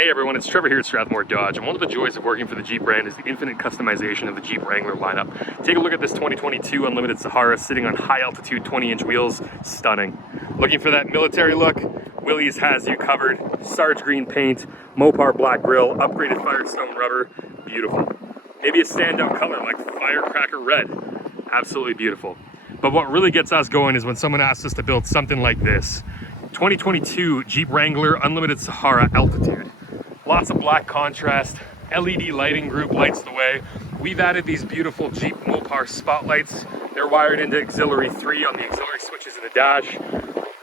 Hey everyone, it's Trevor here at Strathmore Dodge, and one of the joys of working for the Jeep brand is the infinite customization of the Jeep Wrangler lineup. Take a look at this 2022 Unlimited Sahara sitting on high altitude 20-inch wheels. Stunning. Looking for that military look? Willys has you covered. Sarge green paint, Mopar black grille, upgraded Firestone rubber. Beautiful. Maybe a standout color like firecracker red. Absolutely beautiful. But what really gets us going is when someone asks us to build something like this. 2022 Jeep Wrangler Unlimited Sahara Altitude. Lots of black contrast, LED lighting group lights the way. We've added these beautiful Jeep Mopar spotlights. They're wired into auxiliary 3 on the auxiliary switches in the dash.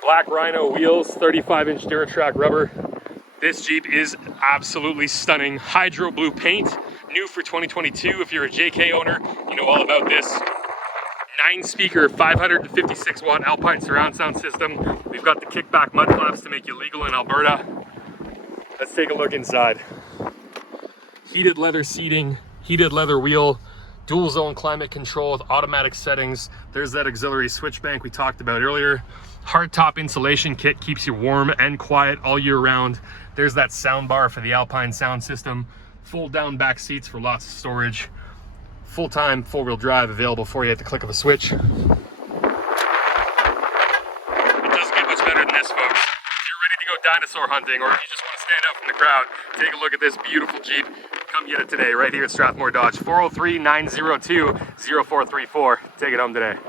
Black Rhino wheels, 35-inch Duratrack rubber. This Jeep is absolutely stunning. Hydro blue paint, new for 2022. If you're a JK owner, you know all about this. 9-speaker, 556-watt Alpine surround sound system. We've got the kickback mud flaps to make you legal in Alberta. Let's take a look inside. Heated leather seating, heated leather wheel, dual zone climate control with automatic settings. There's that auxiliary switch bank we talked about earlier. Hardtop insulation kit keeps you warm and quiet all year round. There's that sound bar for the Alpine sound system. Fold down back seats for lots of storage. Full-time, four-wheel drive available for you at the click of a switch. It doesn't get much better than this, folks. If you're ready to go dinosaur hunting, or if you just want to stand out from the crowd, take a look at this beautiful Jeep. Come get it today, right here at Strathmore Dodge. 403-902-0434. Take it home today.